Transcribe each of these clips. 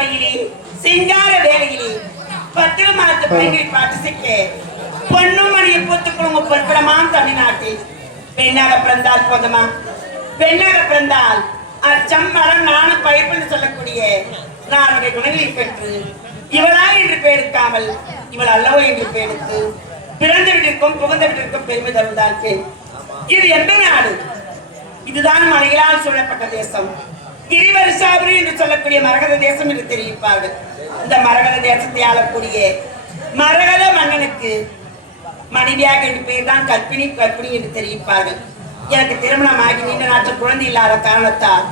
ஜோடியிலே சிங்கார வேலையிலே பத்திரமாத்து பைகளை பாட்டு சிக்க பொண்ணும் மணியை பூத்துக்குழுங்க பொற்படமாம் தமிழ்நாட்டில் பெண்ணாக பிறந்தால் போதுமா? பெண்ணாக பிறந்தால் அச்சம் மரம் நானும் பயிர்ப்புன்னு சொல்லக்கூடிய நானுடைய குணங்களை பெற்று இவளா என்று பெயர்க்காமல் இவள் அல்லவோ என்று பெயர்த்து பிறந்த வீட்டிற்கும் புகுந்த வீட்டிற்கும் பெருமை தருவதால் பெண். இது எந்த நாடு? இதுதான் மலைகளால் சூழப்பட்ட தேசம். கிரிவரிசாபுரி என்று சொல்லக்கூடிய மரகத தேசம் என்று தெரிவிப்பார்கள். இந்த மரகத தேசத்தை ஆளக்கூடிய மரகத மன்னனுக்கு மனைவியாக என்று பெயர் தான் கற்பிணி கற்பிணி என்று தெரிவிப்பார்கள். எனக்கு திருமணமாகி நீண்ட நாட்கள் குழந்தை இல்லாத காரணத்தால்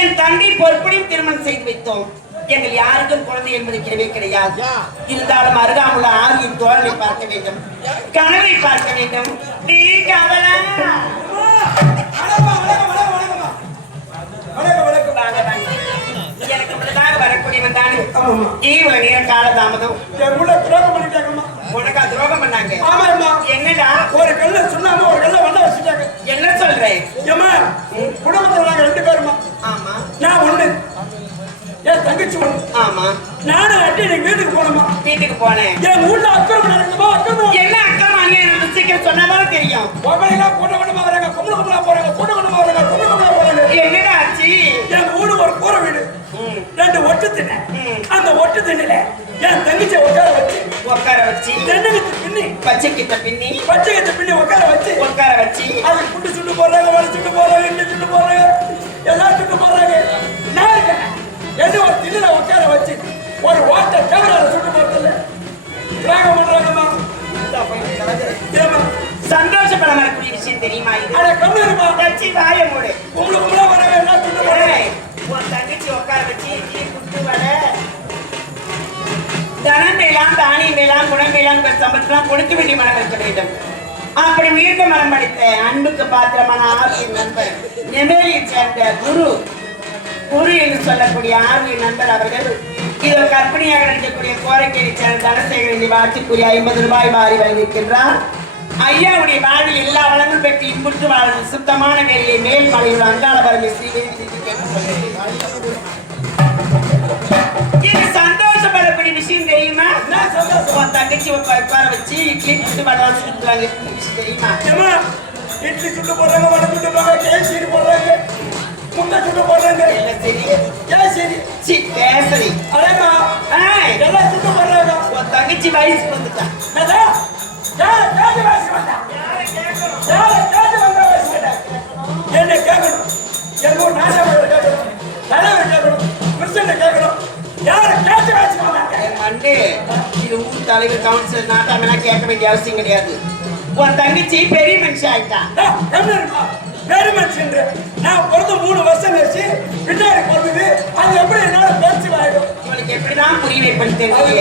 என் தங்கை பொறுப்படியும் திருமணம் செய்து வைத்தோம். எங்கள் யாருக்கும் குழந்தை என்பது கிடையவே கிடையாது. இருந்தாலும் அருகாமுள்ள ஆவியின் தோழனை பார்க்க வேண்டும், கனவை பார்க்க வேண்டும். எனக்கு முன்னதாக வரக்கூடியவன் தானே இவ்வளவு நேரம் கால தாமதம். உனக்கு துரோகம் பண்ணாங்க. என்னடா ஒரு கல்ல சொன்னாம ஒரு கல்ல வண்ண வச்சுட்டாங்க. என்ன சொல்றேன்? குடும்பத்துல நாங்க 2 பேருமா. ஆமா, நான் ஒண்ணு, என் தங்கச்சி ஒண்ணு. ஆமா, நானும் அட்டி நீங்க வீட்டுக்கு போனோமா? வீட்டுக்கு போனேன். என் ஊர்ல அக்கிரமம் நடக்குமா? அக்கிரமம் என்ன அக்கிரமம்? என்ன சீக்கிரம் சொன்னாதான் தெரியும். பொம்பளைலாம் கூட்ட கூட்டமா வராங்க, கும்பல கும்பலா போறாங்க, கூட்ட கூட்டமா வராங்க, கும்பல கும்பலா போறாங்க. என்னடா ஆச்சு? என் ஊரு ஒரு கூரை வீடு, 2 ஒட்டு திண்ணை. அந்த ஒட்டு திண்ணையில என் தங்கச்சியை உட்கார வச்சு தென்னகத்தை பின்னி பச்சைக்கிட்ட பின்னி உட்கார வச்சு அது குண்டு சுட்டு போடுறாங்க, வலை சுட்டு போடுறாங்க, இண்டு சுட்டு போடுறாங்க, எல்லாம் சுட்டு போடுறாங்க. நான் என்ன ஒரு திண்ணில உட்கார வச்சு ஒரு வாட்டை கேமரால சுட்டு போடுறது தியாகம் பண்றாங்கம்மா. சந்தோஷப்பட வரக்கூடிய விஷயம் தெரியுமா? இது அட கண்ணு இருமா, கட்சி வாய மூடு. உங்களுக்கு வராங்க, எல்லாம் சுட்டு போடுறாங்க. உன் தங்கச்சி உட்கார வச்சு நீ குட்டு வர தனம் மேலாம் தானியம் மேலாம் குணம் மேலாம் சம்பத்துலாம் கொடுக்க வேண்டிய மனம் இருக்க வேண்டும். அப்படி உயர்ந்த மனம் அளித்த அன்புக்கு பாத்திரமான ஆர்வியின் நண்பர் நெமேலியை சேர்ந்த குரு என்று சொல்லக்கூடிய ஆர்வியின் நண்பர் அவர்கள் இதோ கற்பனையாக நடிக்கக்கூடிய கோரிக்கையை சேர்ந்த தனசேகரனை வாழ்த்து கூறி 50 ரூபாய் மாறி வழங்கியிருக்கின்றார். ஐயாவுடைய வாழ்வில் எல்லா வளங்களும் பெற்று இன்புற்று வாழ்ந்து சுத்தமான வேலையை மேல் மலையுள்ள அங்காள பரமி ஸ்ரீவேதி சந்தோஷப்படக்கூடிய விஷயம் தெரியுமா? தங்கச்சி உட்கார வச்சு இட்லி சுட்டு வடை சுட்டுறாங்க தெரியுமா? இட்லி சுட்டு போடுறாங்க, வடை சுட்டு போடுறாங்க, கேசரி போடுறாங்க, முட்டை சுட்டு போடுறாங்க. கேசரி அடேமா எல்லாம் சுட்டு போடுறாங்க. உன் தங்கச்சி வயசுக்கு வந்துட்டா. என்ன கேட்கணும்? எங்க ஊர் நாசாமலை கேட்கணும், தலைவர் கேட்கணும், கிருஷ்ணனை கேட்கணும். யாரும் கேட்டு வச்சுக்கோங்க. மண்டே இது ஊர் தலைவர் கவுன்சிலர் நாட்டாமெல்லாம் கேட்க வேண்டிய அவசியம் கிடையாது. உன் தங்கச்சி பெரிய மனுஷன் ஆயிட்டா. பெரிய மனுஷன் நான் பிறந்த 3 வருஷம் கழிச்சு பின்னாடி பிறந்தது. அது எப்படி என்னால பேச்சு ஆயிடும்? உங்களுக்கு எப்படிதான் புரிய வைப்பது தெரியல.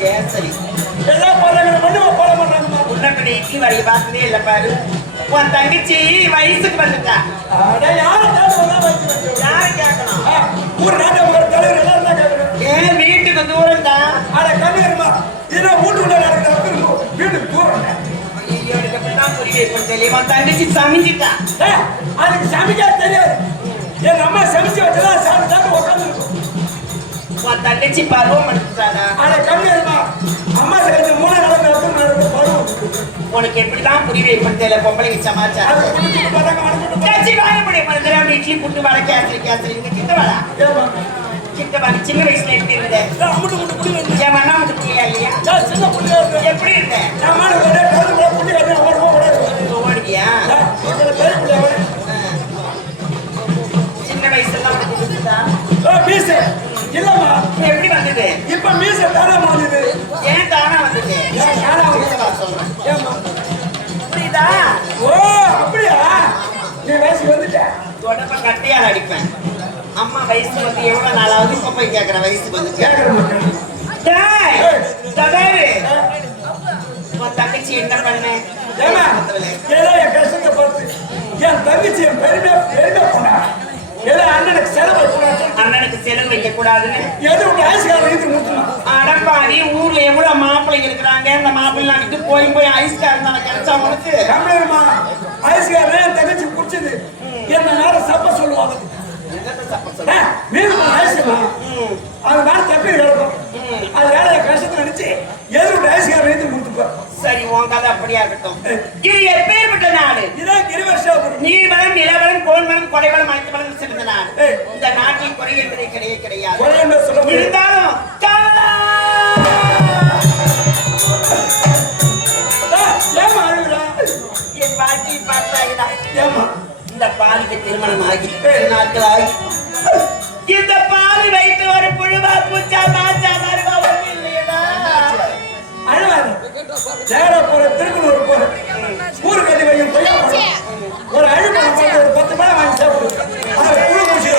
கேசரி எல்லாம் போடுறாங்க, மண்ணுவா போட மாட்டாங்கம்மா. உன்னக்கடை இட்லி வரைய பார்த்ததே இல்லை பாரு. உன் தங்கச்சி வயசுக்கு வந்துட்டா. யாரை கேட்கணும்? ஊர் நாட்டு தலைவர் எல்லாரும் தான் கேட்கணும். ஏன் வீட்டுக்கு தூரம் தான்? அட கம்மியா இதெல்லாம் வீட்டுக்குள்ள நடக்குது, வீட்டுக்கு தூரம். ஐயோ எனக்கு அப்படிதான் புரிய வைப்பது தெரியல. உன் தங்கச்சி சமைஞ்சிட்டா. அதுக்கு சமைக்க தெரியாது. என் அம்மா சமைச்சு வச்சுதான் சாப்பிட்டு உட்காந்துருக்கும். உன் தங்கச்சி பருவம் எடுத்துட்டாடா. அட கம்மியா அம்மா சமைச்சு 3 நாளைக்கு பருவம். உனக்கு எப்படிதான் புரிய வைப்பது தெரியல. பொம்பளைக்கு சமாச்சாரம் கட்சி வாய முடியும். இட்லி புட்டு வடை கேசரி இங்க கிட்ட வாடா. கிட்ட வாடி. சின்ன வயசுல எப்படி இருந்த? என் மண்ணா வந்து புள்ளியா இல்லையா? எப்படி இருந்த? ஓடுவியா? சின்ன வயசுலாம் இல்லம்மா எப்படி வந்தது? இப்ப மீச தானா வந்தது. ஏன் தானா வந்தது? புரியுதா? ஓ அப்படியா? நீ வயசு வந்துட்ட. உடம்ப கட்டையால் அடிப்பேன். அம்மா வயசு வந்து எவ்வளவு நாளாவது இப்ப போய் கேட்கிற வயசுக்கு வந்து தங்கச்சி என்ன பண்ண? என் கஷ்டத்தை பார்த்து என் தங்கச்சி என் பெருமை போனா அண்ணனுக்கு செலவு வைக்க கூடாதுன்னு அடப்பாடி ஊர்ல எவ்வளவு மாப்பிள்ளைங்க இருக்கிறாங்க. அந்த மாப்பிள்ளை விட்டு போய் ஐஸ்காரன் கிடைச்சா உனக்கு ஐஸ்காரனே தங்கச்சி குடிச்சது என்ன நேரம் சப்ப சொல்லுவாங்க மீன் ஐஸ்மா அது மேல தப்பி கிடக்கும் அது வேலையை கஷ்டத்தை நினைச்சு எதிர்ப்பு ஐஸ்காரன் எழுதி கொடுத்துப்பார். சரி உன் கதை அப்படியா இருக்கட்டும். இது எப்பேற்பட்ட நாடு? இதான் கிருவர்ஷாபுரம். நீர்வளம் நிலவளம் கோல்வளம் கொடைவளம் அனைத்து வளம் சிறந்த நாடு. இந்த நாட்டில் குறை என்பதை கிடையாது. இருந்தாலும் என் வாழ்க்கையை பார்த்தாயிடா. இந்த பாலிக்கு திருமணம் ஆகி நாட்கள் ஆகி இந்த பாலி வைத்து ஒரு புழுவா பூச்சா மாச்சா மருவா ஒண்ணு இல்லையடா. அழுவாரு நேரா போற திருக்குறள் போற ஊரு கட்டி வைக்கும் கொய்யா ஒரு அழுவா ஒரு 10 பழம் வாங்கி சாப்பிடு புழு பூச்சி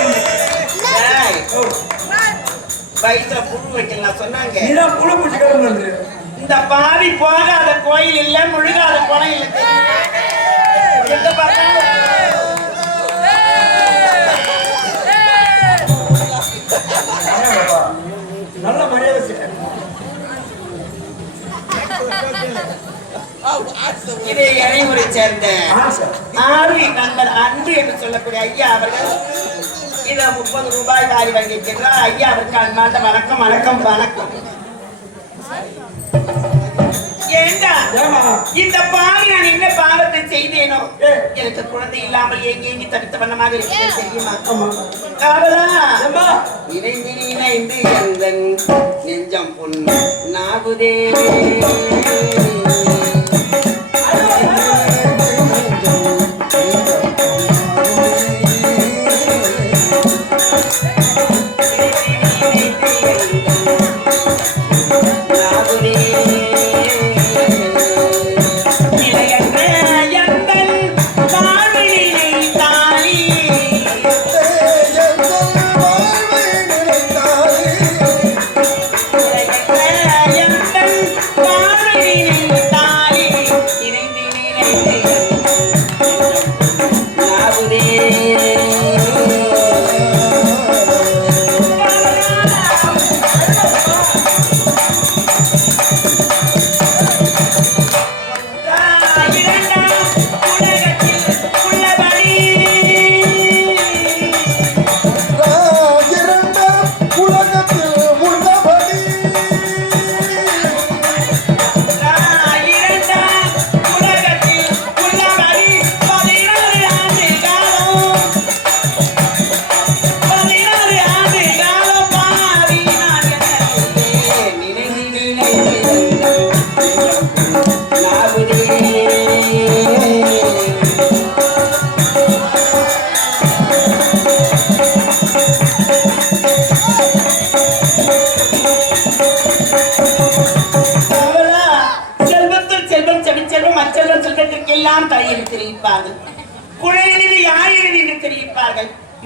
வயிற்றுல புழு வைக்கலாம் சொன்னாங்க. இதான் புழு பூச்சி கிடந்து இந்த பாவி போகாத கோயில் இல்ல முழுகாத குளம் இல்ல. நல்ல மரியாதை இதை இறைமுறை சேர்ந்த ஆர்வி நண்பர் அன்பு என்று சொல்லக்கூடிய ஐயா அவர்கள் இதை 30 ரூபாய் வாரி வாங்கியிருக்கிறார். ஐயா அவருக்கு அன்பார்ந்த வணக்கம் வணக்கம் வணக்கம். ஏண்டா இந்த பாவி நான் என்ன பாவத்தை செய்தேனோ எனக்கு குழந்தை இல்லாமல் ஏங்கி தடுத்த வண்ணமாக இருக்கிறேன் தெரியுமா? காவலா இணைந்து எந்தன் நெஞ்சம் பொண்ணு நாகுதே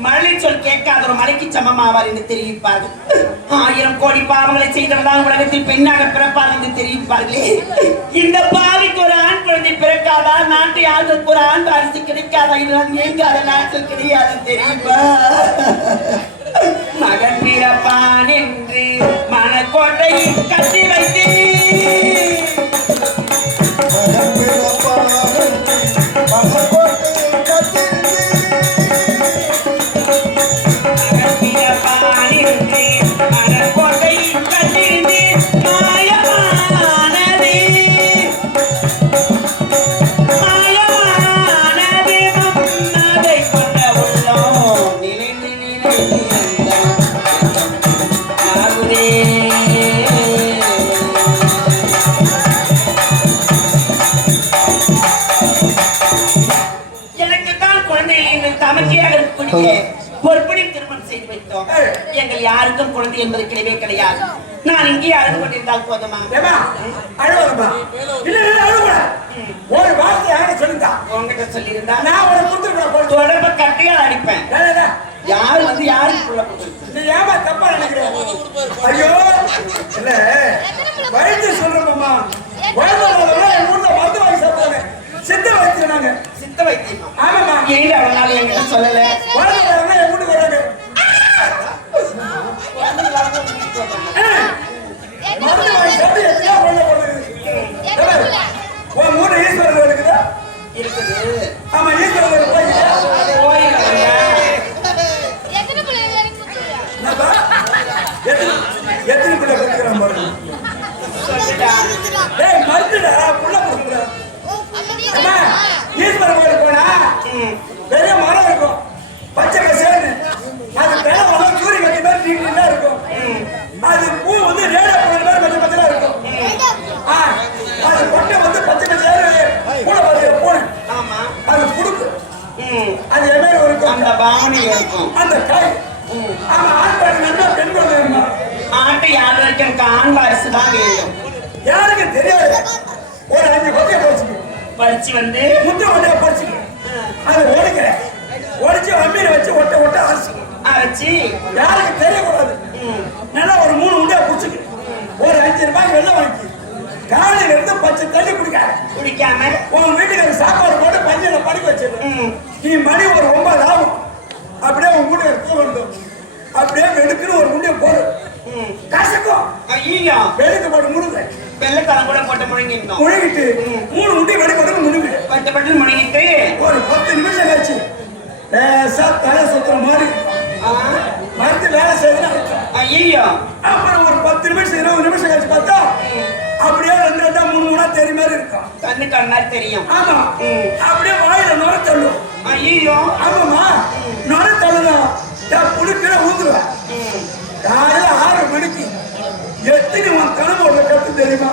மழலை சொல் கேட்காத ஒரு மலைக்கு சமமாவார் என்று தெரிவிப்பார்கள். 1000 கோடி பாவங்களை செய்தவர்தான் உலகத்தில் பெண்ணாக பிறப்பார் என்று தெரிவிப்பார்களே. இந்த பாவிக்கு ஒரு ஆண் குழந்தை பிறக்காதா? நாட்டை ஆளுக்கு ஒரு ஆண் வாரிசு கிடைக்காதா? இதுதான் எங்காத நாட்டில் கிடையாது தெரியுமா? மகன் பிறப்பான் என்று மனக்கோட்டை கட்டி வைத்தேன். பொறுப்படி திருமணம் செய்து வைத்தோம். எங்கள் யாருக்கும் குழந்தை என்பது கிடையவே கிடையாது. நான் இங்கே அழுது கொண்டிருந்தால் போதுமா? ஒரு வார்த்தை யார சொல்லுங்க. உங்ககிட்ட சொல்லியிருந்தா நான் தொடர்பு கட்டியால் அடிப்பேன். யாரு வந்து யாருக்கு நீ ஏமா தப்பா நினைக்கிறேன்? ஐயோ இல்ல வயது சொல்றோம்மா. வயது என் ஊர்ல மருந்து வாங்கி சாப்பிட்டாங்க. சித்த வைத்தியம் நாங்க. சித்த வைத்தியம்? ஆமாமா. ஏன் அவ்வளவு நாள் என்கிட்ட சொல்லல? வயது என் வீட்டுக்கு வராங்க. மருந்து வாங்கி சாப்பிட்டு எப்படியா கொள்ள போடுது? உன் மூணு ஈஸ்வரர் இருக்குதா? இருக்குது. அது எவ்வளவு இருக்கும் அந்த பாவனை இருக்கும். அந்த கை ஆமா ஆண் பாரு நல்லா பெண் குழந்தை வேணுமா ஆட்டை யார் வரைக்கும் எனக்கு ஆண் வாரிசு தான் வேணும். யாருக்கு தெரியாது ஒரு 5 கொத்தையை படிச்சுக்கு பறிச்சு வந்து முட்டை கொண்டையை படிச்சுக்கு அதை ஓடிக்கிறேன் ஒடிச்சு அம்மியில வச்சு ஒட்ட ஒட்ட அரைச்சு அரைச்சி யாருக்கு தெரியக்கூடாது நல்லா ஒரு 3 உண்டையை பிடிச்சிக்கு ஒரு 5 ரூபாய்க்கு வெள்ளம் வாங்கி காலையில இருந்து 10 தண்ணி குடிக்காம உன் வீட்டுக்கு சாப்பாடு போட்டு பஞ்சில படுக்க வச்சிரு நீ மணி ஒரு 9 ஆகும் அப்படியே உன் வீட்டுக்கு தூங்கணும் அப்படியே வெடுக்குன்னு ஒரு உண்டியை போடு கசக்கும் ஐயோ வெளுக்கு போட்டு முழுங்க வெள்ளக்காலம் கூட போட்டு முழுங்கிட்டோம். முழுங்கிட்டு 3 உண்டி வெடுக்கு முழுங்கு பட்டு பட்டு முழுங்கிட்டு ஒரு 10 நிமிஷம் கழிச்சு லேசா தலை சுத்துற மாதிரி மருந்து வேலை செய்யுதுன்னு அர்த்தம். ஐயோ அப்புறம் ஒரு 10 நிமிஷம் 20 நிமிஷம் கழிச்சு பார்த்தா அப்படியே 2 3 தெரிய மாதிரி இருக்கும். கண்ணு கண்ணாடி தெரியும். ஆமா அப்படியே வாயில நுர தள்ளும். ஐயோ ஆமாமா நுர தள்ளுனா புழுக்கிற ஊதுருவேன். காலையில 6 மணிக்கு எத்தனை உன் தலைமுறை கத்து தெரியுமா?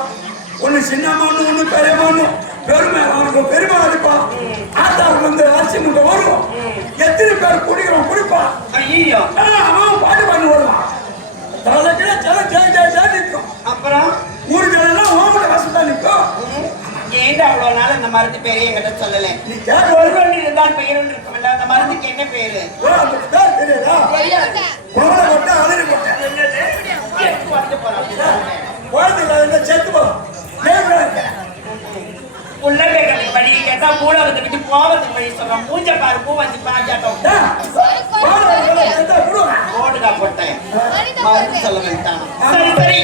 ஒண்ணு சின்னமானு ஒண்ணு பெரியமானு பெருமை அவனுக்கு பெருமை அடிப்பான். ஆத்தாவுக்கு வந்து அரிசி முட்டை வரும். எத்தனை பேர் குடிக்கிறோம் குடிப்பான். ஐயோ அவன் பாட்டு பண்ணி வருவான். தலைக்கில சில நிற்கும். அப்புறம் ஊருக்கெல்லாம் ஓமட வசதான் நிற்கும். ஏன்டா அவ்வளவு நாள் இந்த மருந்து பேரு என்கிட்ட சொல்லல? நீ கேட்க ஒருவன் இருந்தால் பெயர் இருக்கும்ல, அந்த மருந்துக்கு என்ன பேரு? அந்த பேர் தெரியாதா? கோலை கொட்டை அலறி கொட்டை குழந்தைங்க செத்து போகும். உள்ளவே படிக்க கேட்டா மூலவத்தை விட்டு போவதுக்கு வழி சொல்றோம். மூஞ்ச பாரு பூ வந்து பாஜாட்டம் ஓடுதா போட்டேன் மருந்து சொல்ல வேண்டாம். சரி சரி